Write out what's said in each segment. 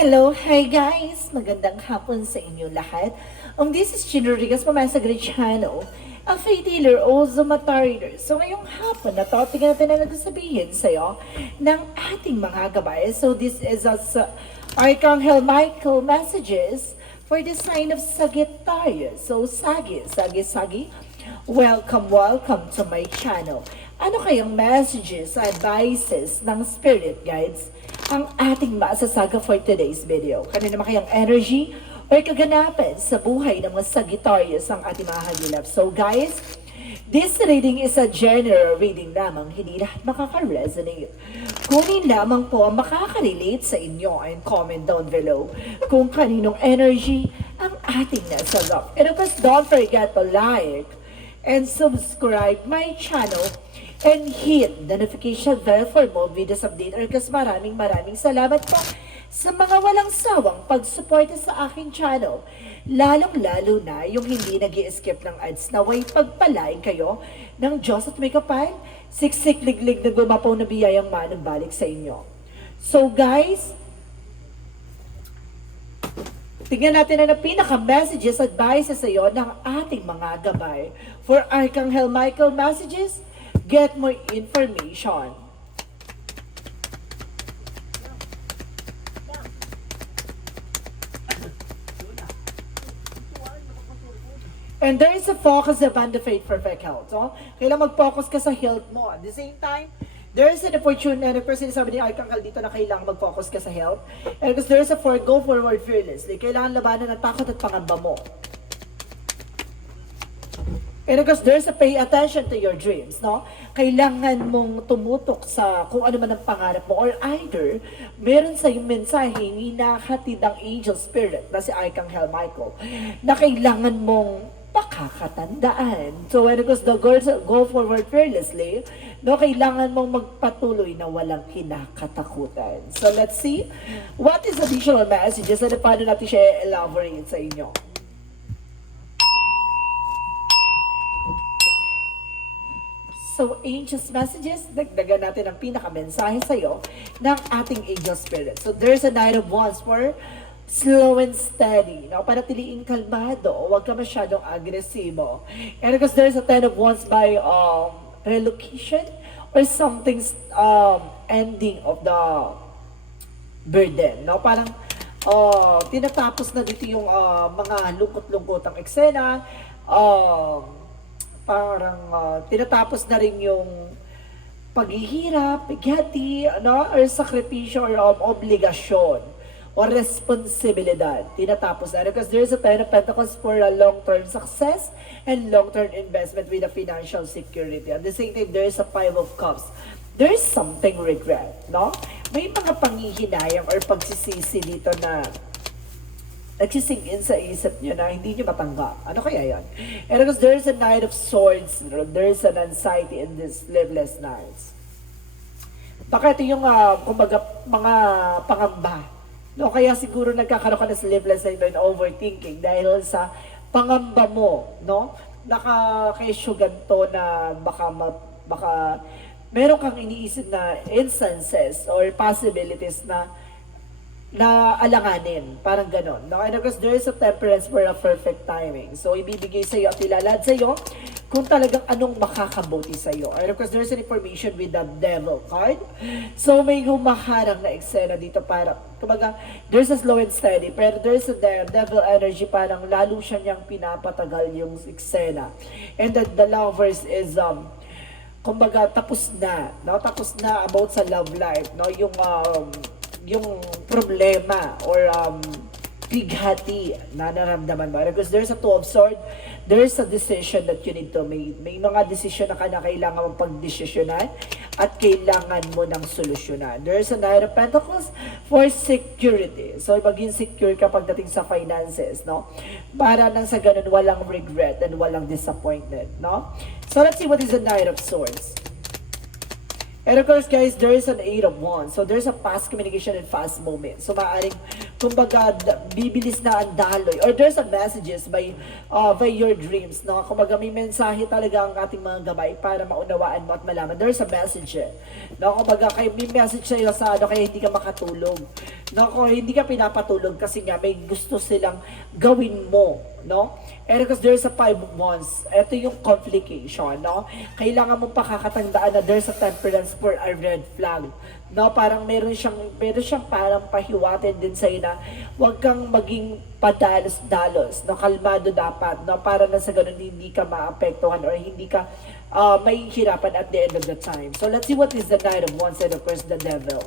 Hello, hi guys! Magandang hapon sa inyo lahat. This is Gino Rodriguez from Masa Great Channel, a faith healer, also matarider. So ngayong hapon na to, tingnan natin na nagsasabihin sa'yo ng ating mga gabay. So this is Archangel Michael messages for the sign of Sagittarius. So Sagi, welcome to my channel. Ano kayang messages, advices ng spirit guides ang ating maasasaga for today's video? Kanina naman kayang energy or kaganapan sa buhay ng mga Sagittarius ang ating mga hagilap. So guys, this reading is a general reading lamang, hindi lahat makaka-resonate. Kunin lamang po ang makaka-relate sa inyo and comment down below kung kaninong energy ang ating nasagap. And of course, don't forget to like and subscribe my channel and hit the notification bell for more videos update. Kasi maraming salamat po sa mga walang sawang pagsuporta sa aking channel. Lalong-lalo na yung hindi nag-i-skip ng ads, naway pagpalain kayo ng Diyos at may kapal, siksik liglig na gumapaw na biyayang manang balik sa inyo. So guys, tingnan natin na pinaka-messages, advices sa iyo ng ating mga gabay. For Archangel Michael messages, get more information. And there is a focus upon the faith perfect health. So, kailangan mag-focus ka sa health mo. At the same time, there is an opportunity, person sabi ni Archangel dito na kailangan mag-focus ka sa health. And because there is a go forward fearlessly, kailangan labanan ang takot at pangamba mo. And because there's a pay attention to your dreams, no? Kailangan mong tumutok sa kung ano man ang pangarap mo, or either meron sa yung mensahe hinahatid ng angel spirit na si Archangel Michael na kailangan mong pakakatandaan. So when it goes the girls go forward fearlessly, no, kailangan mong magpatuloy na walang kinakatakutan. So let's see what is additional messages at paano natin siya elaborate sa inyo. So, angels messages, dagdagan natin ang pinaka-mensahe sa'yo ng ating angel spirit. So, there's a Knight of Wands for slow and steady. Now, panatiliin kalmado, huwag ka masyadong agresibo. And because there's a Ten of Wands by relocation or something's ending of the burden. No? Parang tinatapos na dito yung mga lungkot-lungkotang eksena, parang tinatapos na rin yung paghihirap, pighati, no? Or sakripisyo or obligasyon or responsibilidad. Tinatapos na rin because there's a Ten of Pentacles for a long-term success and long-term investment with a financial security. At the same time, there's a Five of Cups. There's something regret, no? May mga panghihinayang or pagsisisi dito na nagsising in sa isip nyo na hindi nyo matanggap. Ano kaya yan? And because there's a Knight of Swords, there's an anxiety in these sleepless nights. Baka ito yung, kumbaga, mga pangamba. No, kaya siguro nagkakaroon ka ng sleepless night and overthinking dahil sa pangamba mo, no? Nakakaisyugan to na baka meron kang iniisip na instances or possibilities na alanganin, parang ganon. No? And of course, there is a temperance for a perfect timing. So, ibibigay sa iyo at ilalad sa iyo kung talagang anong makakabuti sa iyo. And of course, there's an information with the devil card. So, may humaharang na eksena dito para, kumbaga, there's a slow and steady, pero there's a devil energy, parang lalo siya niyang pinapatagal yung eksena. And the lovers is, kumbaga, tapos na, no? Tapos na about sa love life, no? Yung problema or bighati na naramdaman mo. Because there's a Two of Swords, there's a decision that you need to make. May mga desisyon na kailangan mong pagdesisyonan at kailangan mo ng solusyonan. There's a Knight of Pentacles for security. So, maging secure ka pagdating sa finances, no? Para nang sa ganun, walang regret and walang disappointment, no? So, let's see what is the Knight of Swords. And of course, guys, there is an Eight of Wands. So, there's a fast communication and fast moment. So, maaaring, kumbaga, bibilis na ang daloy. Or there's a messages by your dreams. No? Kumbaga, may mensahe talaga ang ating mga gabay para maunawaan mo at malaman. There's a message. No? Kumbaga, may message sa'yo sa kaya hindi ka makatulog. Nako, hindi ka pinapatulog kasi nga may gusto silang gawin mo, no? And because there's a 5 months, ito yung complication, no? Kailangan mo pakakatandaan na there's a temperance for a red flag, no? Parang meron siyang parang pahiwatin din sa'yo na huwag kang maging padalos-dalos, no? Kalmado dapat, no? Para na sa ganun hindi ka maapektuhan or hindi ka may hirapan at the end of the time. So let's see what is the Knight of Wands and of course the Devil.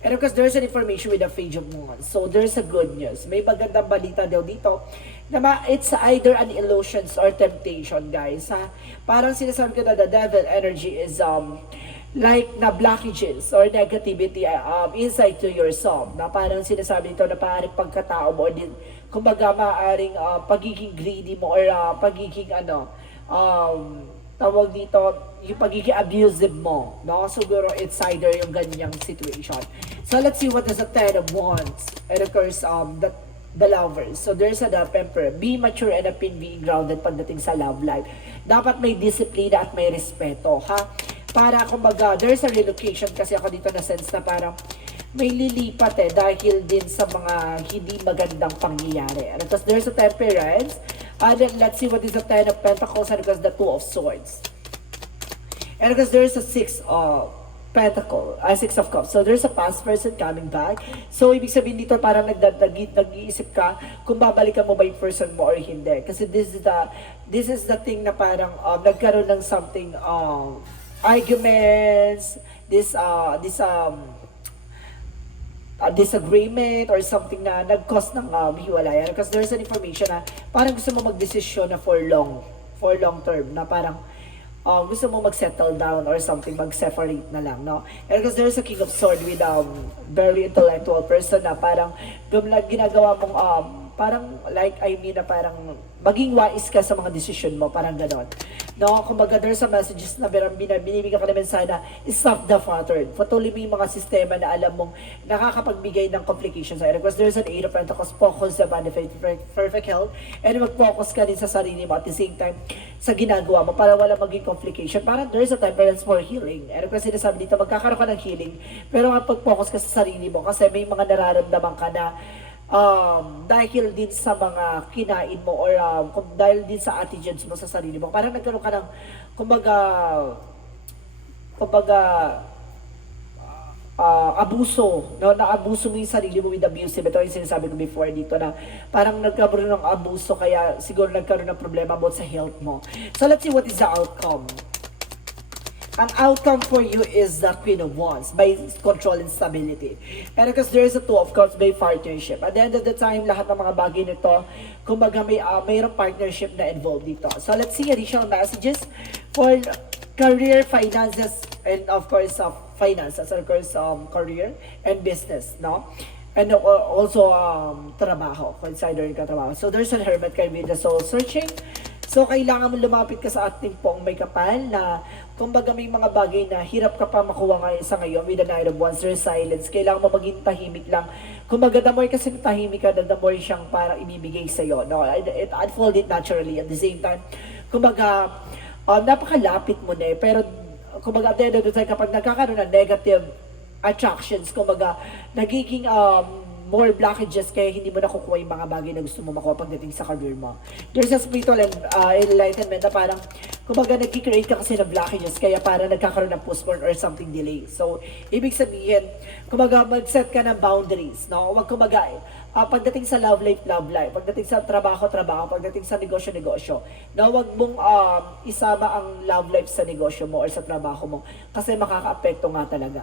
And of course, there's an information with the Page of Wands. So, there's a good news. May magandang balita daw dito na it's either an illusions or temptation, guys. Ha? Parang sinasabi ko na the devil energy is like na blockages or negativity inside to yourself. Na parang sinasabi dito na parang pagkatao mo or din, kumbaga maaring pagiging greedy mo or pagiging tawag dito, yung pagiging abusive mo, no? Siguro it's either yung ganyang situation. So let's see what is the Ten of Wands. And of course, the lovers. So there's the Emperor. Be mature and being grounded pagdating sa love life. Dapat may disiplina at may respeto, ha? Para kumbaga, there's a relocation kasi ako dito na sense na parang may lilipat dahil din sa mga hindi magandang pangyayari. And of course, there's a Temperance. Then let's see what is the Ten of Pentacles and because the Two of Swords. And because there's a Six of Six of Cups. So there's a past person coming back. So ibig sabihin dito parang nag-iisip ka kung babalikan mo ba yung person mo or hindi. Kasi this is the thing na parang nagkaroon ng something arguments, disagreement or something na nag-cause ng hiwalayan. Because there's an information na parang gusto mo mag-desisyon na for long term, na parang gusto mo mag-settle down or something, mag-separate na lang, no? And because there's a King of Swords with very intellectual person na parang ginagawa mong parang na parang maging wise ka sa mga decision mo, parang ganon. No, kumbaga there's a messages na binibigyan ka naman sana, stop the pattern. Patuloy mo yung mga sistema na alam mong nakakapagbigay ng complications. And because there's an Eight of Pentacles, focus sa benefit, perfect health, and mag-focus ka din sa sarili mo at the same time sa ginagawa mo para wala maging complication. Parang there's a temperance for healing. And because sinasabi dito, magkakaroon ka ng healing, pero pag-focus ka sa sarili mo kasi may mga nararamdaman ka na dahil din sa mga kinain mo or dahil din sa attitudes mo sa sarili mo, parang nagkaroon ka ng kumbaga abuso, no? Na-abuso mo yung sarili mo with abusive. Ito yung sinasabi ko before dito na parang nagkaroon ng abuso kaya siguro nagkaroon ng problema about sa health mo. So let's see what is the outcome. Ang outcome for you is the Queen of Wands by control and stability. And because there is a Two of Cups by partnership. At the end of the time, lahat ng mga bagay nito, kumbaga mayroong partnership na involved dito. So let's see additional messages for career, finances, and of course finances, of course career and business, no? And also trabaho, considering ka trabaho. So there's a Hermit card with the soul searching. So, kailangan mo lumapit ka sa ating pong may kapal na kumbaga may mga bagay na hirap ka pa makuha ngayon with the Knight of Wands, there's silence. Kailangan mo maging tahimik lang. Kumbaga, the more kasi tahimik ka, the more siyang parang ibibigay sa'yo. No? It unfold it naturally at the same time. Kumbaga, napakalapit mo na pero kumbaga, at the end of the time, kapag nagkakaroon ng negative attractions, kumbaga, nagiging more blockages kaya hindi mo nakukuha yung mga bagay na gusto mo makuha pagdating sa career mo. There's a spiritual enlightenment na parang, kumbaga nag-create ka kasi ng blockages kaya parang nagkakaroon ng postpone or something delay. So, ibig sabihin, kumbaga mag-set ka ng boundaries, no? Huwag kumbaga, pagdating sa love life, pagdating sa trabaho, pagdating sa negosyo, na huwag mong isama ang love life sa negosyo mo or sa trabaho mo kasi makaka-apekto nga talaga.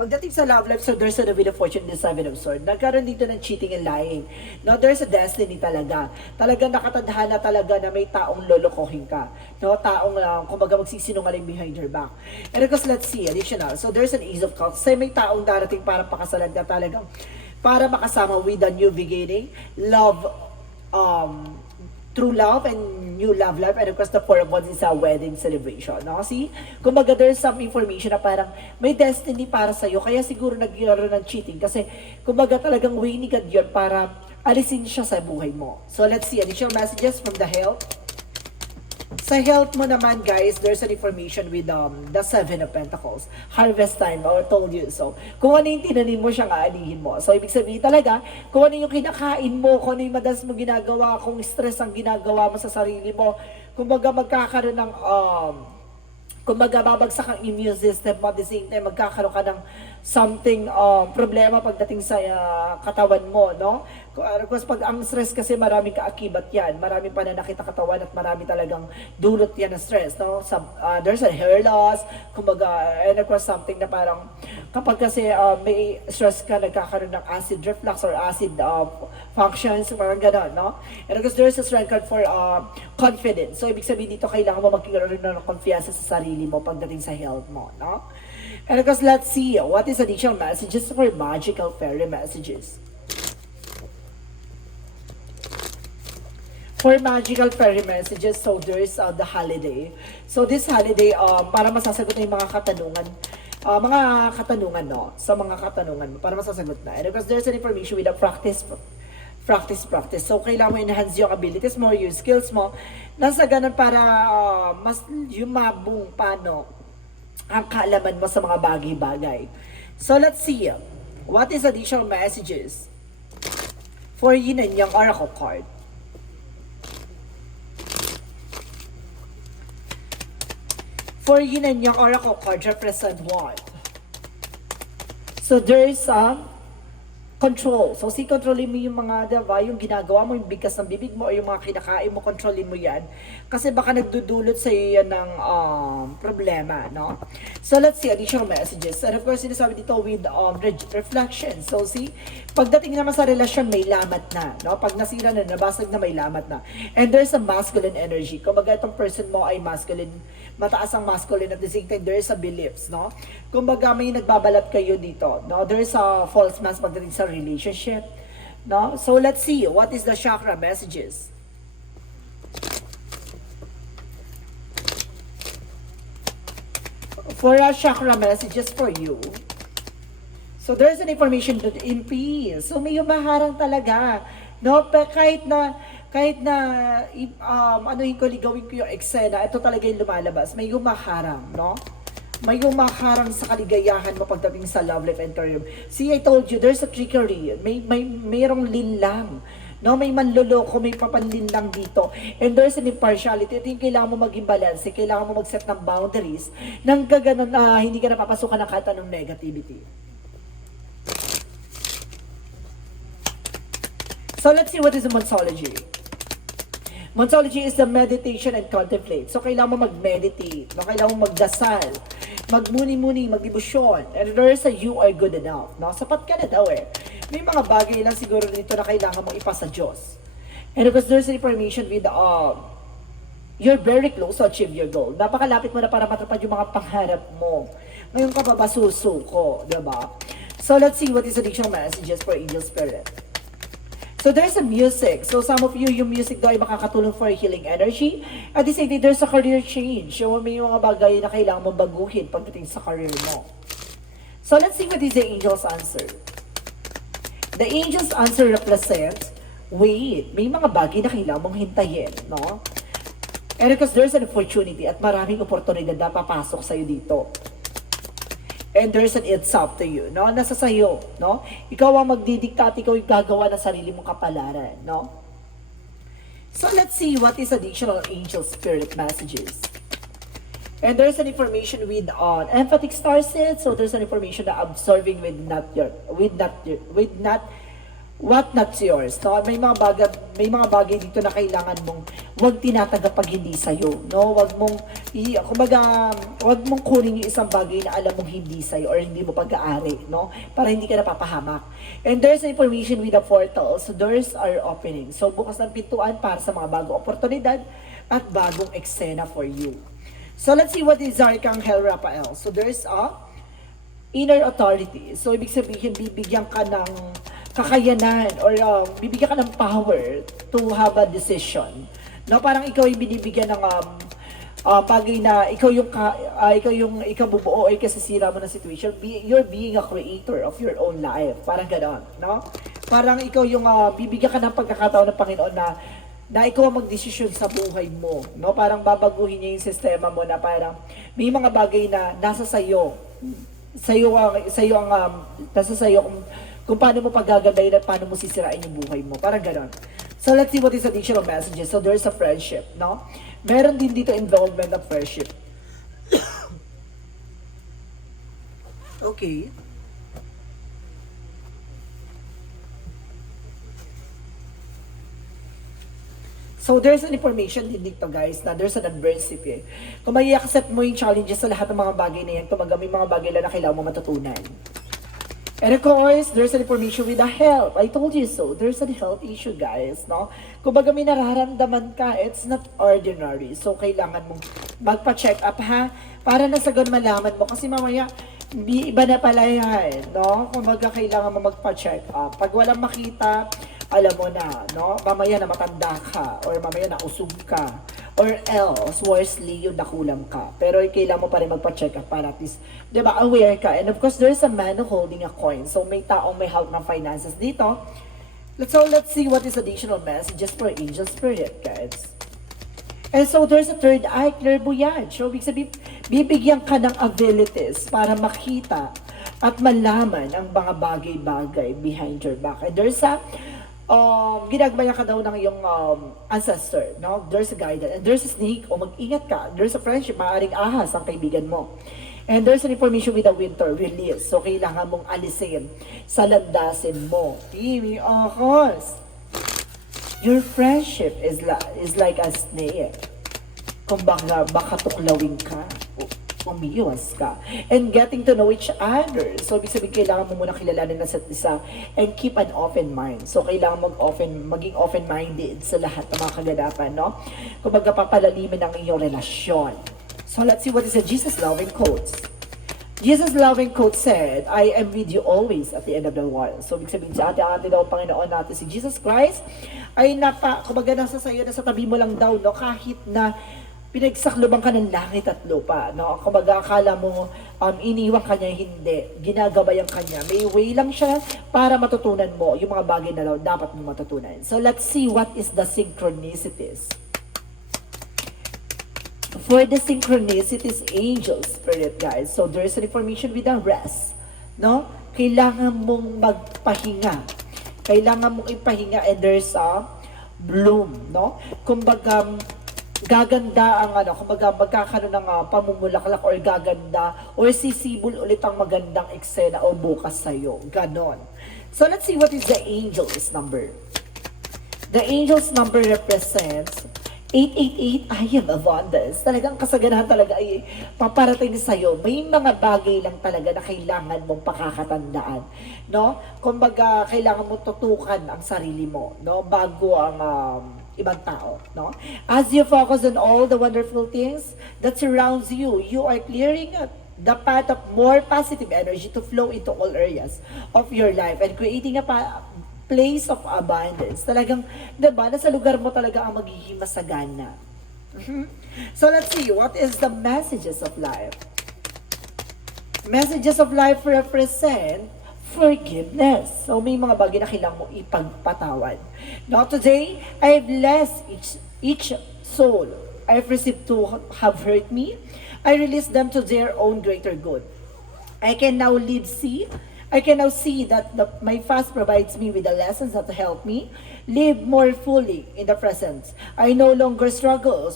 Pagdating sa love life, so there's a Wheel of Fortune, the Seven of Swords. Nagkaroon dito ng cheating and lying. No, there's a destiny talaga. Talagang nakatadhana talaga na may taong lolokohin ka. No, taong kumbaga magsisinungaling behind your back. And of course, let's see, additional. So there's an Ace of Cups. Say may taong darating para pakasalan ka talagang para makasama with a new beginning, love, true love and new love life, and of course the Four of Wands is a wedding celebration. No? See? Kumbaga there's some information na parang may destiny para sa'yo, kaya siguro nagkaroon ng cheating kasi kumbaga talagang way ni God yun para alisin siya sa buhay mo. So let's see additional messages from the health. Sa health mo naman, guys, there's an information with the Seven of Pentacles. Harvest time, I told you so. Kung ano yung tinanim mo, siyang aanihin mo. So, ibig sabihin talaga, kung ano yung kinakain mo, kung ano yung madalas mo ginagawa, kung stress ang ginagawa mo sa sarili mo, kumbaga magkakaroon ng, kumbaga babagsak ang immune system mo, at the same time, magkakaroon ka ng something, problema pagdating sa katawan mo, no? Because pag ang stress kasi maraming kaakibat yan, maraming pananakit na katawan at marami talagang dulot yan ng stress, no? There's a hair loss, kumbaga, and of course something na parang kapag kasi may stress ka, nagkakaroon ng acid reflux or acid functions, parang gano'n, no? And of course there's a strength card for confidence. So ibig sabihin dito, kailangan mo magkaroon ng confiance sa sarili mo pagdating sa health mo, no? And of course, let's see what is additional messages for magical fairy messages. For magical fairy messages, so there's the holiday. So this holiday, para masasagot na yung mga katanungan, no? Sa mga katanungan mo, para masasagot na. And because there's an information with a practice. So, kailangan mo enhance yung abilities mo, yung skills mo, nasa ganun para mas yumabong paano ang kaalaman mo sa mga bagay-bagay. So, let's see. What is additional messages for Yin and Yang Oracle card? For Yin and Yang Oracle card represent what? So, there is control. So, kontrolin mo yung mga, diba, yung ginagawa mo, yung bigkas ng bibig mo, o yung mga kinakain mo, kontrolin mo yan. Kasi baka nagdudulot sa iyo yan ng problema, no? So, let's see additional messages. And of course, sinasabi dito with reflection. So, see, pagdating naman sa relasyon, may lamat na, no? Pag nasira na, nabasag na, may lamat na. And there's a masculine energy. Kumbaga, itong person mo ay masculine, mataas ang masculine, at the same time, there is a beliefs, no? Kumbaga, may nagbabalat kayo dito, no? There is a false mask pagdating sa relationship, no? So, let's see, what is the chakra messages? For our chakra messages for you, so there's an information that in peace. So, may humaharang talaga, no? Kahit na anuhin ko, ligawin ko yung eksena, ito talaga yung lumalabas. May humaharang, no? May humaharang sa kaligayahan mo pagdating sa love life and career. See, I told you, there's a trickery. Mayroong linlang. No, may manloloko, may papanlinlang dito. And there's an impartiality. Ito yung kailangan mo maging balance. Kailangan mo mag-set ng boundaries nang gaganon na hindi ka napapasukan ng kahit anong negativity. So let's see what is the Monsology. Monsology is the meditation and contemplate. So kailangan mo mag-meditate. No? Kailangan mo magdasal. Magmuni-muni, magdebosyon. And there's a you are good enough. No? Sapat ka na daw eh. May mga bagay lang siguro dito na kailangan mong ipasa Diyos. And because there's an information with you're very close to achieve your goal. Napakalapit mo na para matupad yung mga pangarap mo. Ngayon ka pa ba susuko, diba? So let's see what is additional messages for Angel Spirit. So there's a music. So some of you, yung music daw ay makakatulong for healing energy. At the same time, there's a career change. So may mga bagay na kailangan mong baguhin pagdating sa career mo. So let's see what is the angel's answer. The angel's answer represents, wait, may mga bagay na kailangan mong hintayin, no? And because there's an opportunity at maraming oportunidad na papasok sa'yo dito. And there's an it's up to you, no? Nasa sa'yo, no? Ikaw ang magdidiktat, ikaw yung gagawa ng sarili mong kapalaran, no? So let's see what is additional angel spirit messages. And there's an information with emphatic star set. So there's an information na observing with what not yours. No? May mga bagay dito na kailangan mong wag tinatanggap pag hindi sa'yo. No? Wag mong kunin yung isang bagay na alam mong hindi sa'yo or hindi mo pag-aari, no? Para hindi ka napapahamak. And there's information with the portal. So doors are opening. So bukas ng pintuan para sa mga bagong oportunidad at bagong eksena for you. So let's see what is Archangel Raphael. So there's a inner authority. So ibig sabihin, bibigyan ka ng kakayanan or bibigyan ka ng power to have a decision. No, parang ikaw ay binibigyan ng bagay na ikaw yung ikabubuo ay kasisira mo ng situation. You're being a creator of your own life. Parang gano'n, no? Parang ikaw yung bibigyan ka ng pagkakataon ng Panginoon na na ikaw ang magdesisyon sa buhay mo, no? Parang babaguhin niya yung sistema mo na parang may mga bagay na nasa sayo. Nasa sayo kung paano mo paggagandahin at paano mo sisirain yung buhay mo. Parang ganon. So let's see what is additional messages. So there's a friendship, no? Meron din dito involvement of friendship. Okay. So there's an information din dito guys na there's an adversity. Kung may accept mo yung challenges sa lahat ng mga bagay na yan, kumaga may mga bagay na kailangan mo matutunan. And of course, there's an information with the health. I told you so. There's a health issue guys, no? Kumbaga may nararamdaman ka, it's not ordinary. So kailangan mong magpa-check up ha, para na sa ganun malaman mo. Kasi mamaya, iba na pala yan, no? Kumbaga kailangan mo magpa-check up. Pag walang makita, alam mo na, no? Mamaya na matanda ka, or mamaya na usog ka, or else, worstly, yun nakulam ka. Pero kailangan mo pa rin magpa-check up para at least, di ba, aware ka. And of course, there's a man holding a coin. So, may taong may help ng finances dito. So, let's see what is additional messages for angel spirit, guys. And so, there's a third eye, clairvoyance. So, ibig sabihin, bibigyan ka ng abilities para makita at malaman ang mga bagay-bagay behind your back. And there's a ginagbayan ka daw ng iyong ancestor, no? There's a guidance, and there's a snake, o mag-ingat ka. There's a friendship, maaaring ahas ang kaibigan mo. And there's an information with the winter release. So, kailangan mong alisin sa landasin mo. Ahas. Your friendship is like a snake. Kung baka tuklawin ka, umiiwas ka. And getting to know each other. So, ibig sabihin, kailangan mo muna kilalanin na sa isa and keep an open mind. So, kailangan maging open-minded sa lahat ng mga kaganapan, no? Kung magpapalalimin ang inyong relasyon. So, let's see what is the Jesus-loving quote. Jesus-loving quote said, I am with you always at the end of the world. So, ibig sabihin, sa ate daw, Panginoon natin, si Jesus Christ, ay kumbaga nasa sayo, nasa tabi mo lang daw, no? Kahit na pinagsakluban ka ng langit at lupa, no? Kumbaga, akala mo, iniwan ka niya, hindi. Ginagabayan ka niya. May way lang siya para matutunan mo yung mga bagay na dapat mo matutunan. So, let's see what is the synchronicities. For the synchronicities, angel spirit, guys. So, there's an information with the rest, no? Kailangan mong magpahinga. Kailangan mong ipahinga, and there's a bloom, no? Kumbaga, gaganda ang kumbaga magkakaroon ng pamumulaklak or gaganda or sisibol ulit ang magandang eksena o bukas sa'yo. Ganon. So, let's see what is the angel's number. The angel's number represents 888, I am abundance. Talagang kasaganahan talaga ay paparating sa'yo. May mga bagay lang talaga na kailangan mong pakakatandaan. No? Kumbaga, kailangan mo tutukan ang sarili mo, no? Bago ang ibang tao, no? As you focus on all the wonderful things that surrounds you, you are clearing the path of more positive energy to flow into all areas of your life and creating a place of abundance. Talagang, diba, nasa lugar mo talaga ang magiging masagana. So let's see, what is the messages of life? Messages of life represent forgiveness. So may mga bagay na kailangan mo ipagpatawad. Now today, I've blessed each soul I've received to have hurt me. I release them to their own greater good. I can now see that my fast provides me with the lessons that help me live more fully in the present. I no longer struggle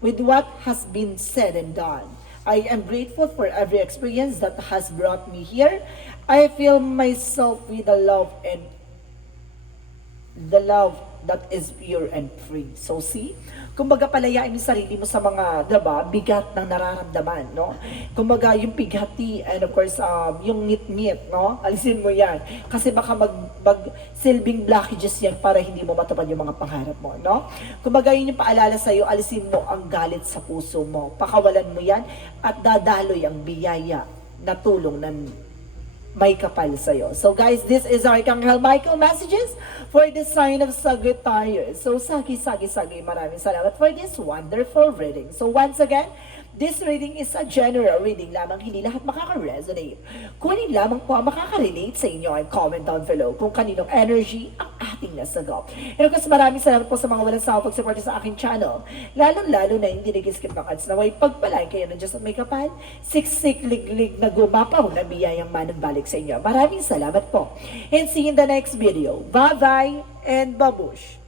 with what has been said and done. I am grateful for every experience that has brought me here. I fill myself with the love that is pure and free. So see, kumbaga palayain mo sarili mo sa mga, diba, bigat ng nararamdaman, no? Kumbaga yung pighati and of course yung ngit-ngit, no? Alisin mo yan. Kasi baka silbing blockages yan para hindi mo matupad yung mga pangarap mo, no? Kumbaga yun yung paalala sa'yo, alisin mo ang galit sa puso mo. Pakawalan mo yan at dadaloy ang biyaya na tulong ng may kapal sa'yo. So guys, this is Archangel Michael messages for the sign of Sagittarius. So sagi, maraming salamat for this wonderful reading. So once again, This reading is a general reading lamang, hindi lahat makaka-resonate. Kunin lamang po ang makaka-relate sa inyo and comment down below kung kaninong energy ang ating nasagop. And of course, maraming salamat po sa mga walang sawang pag-support sa aking channel. Lalong-lalo na hindi nag-skip ng ads na may pagpalain kayo ng Diyos at may kapal, siksik, liglig na gumapaw na biyayang manang balik sa inyo. Maraming salamat po. And see you in the next video. Bye-bye and babush!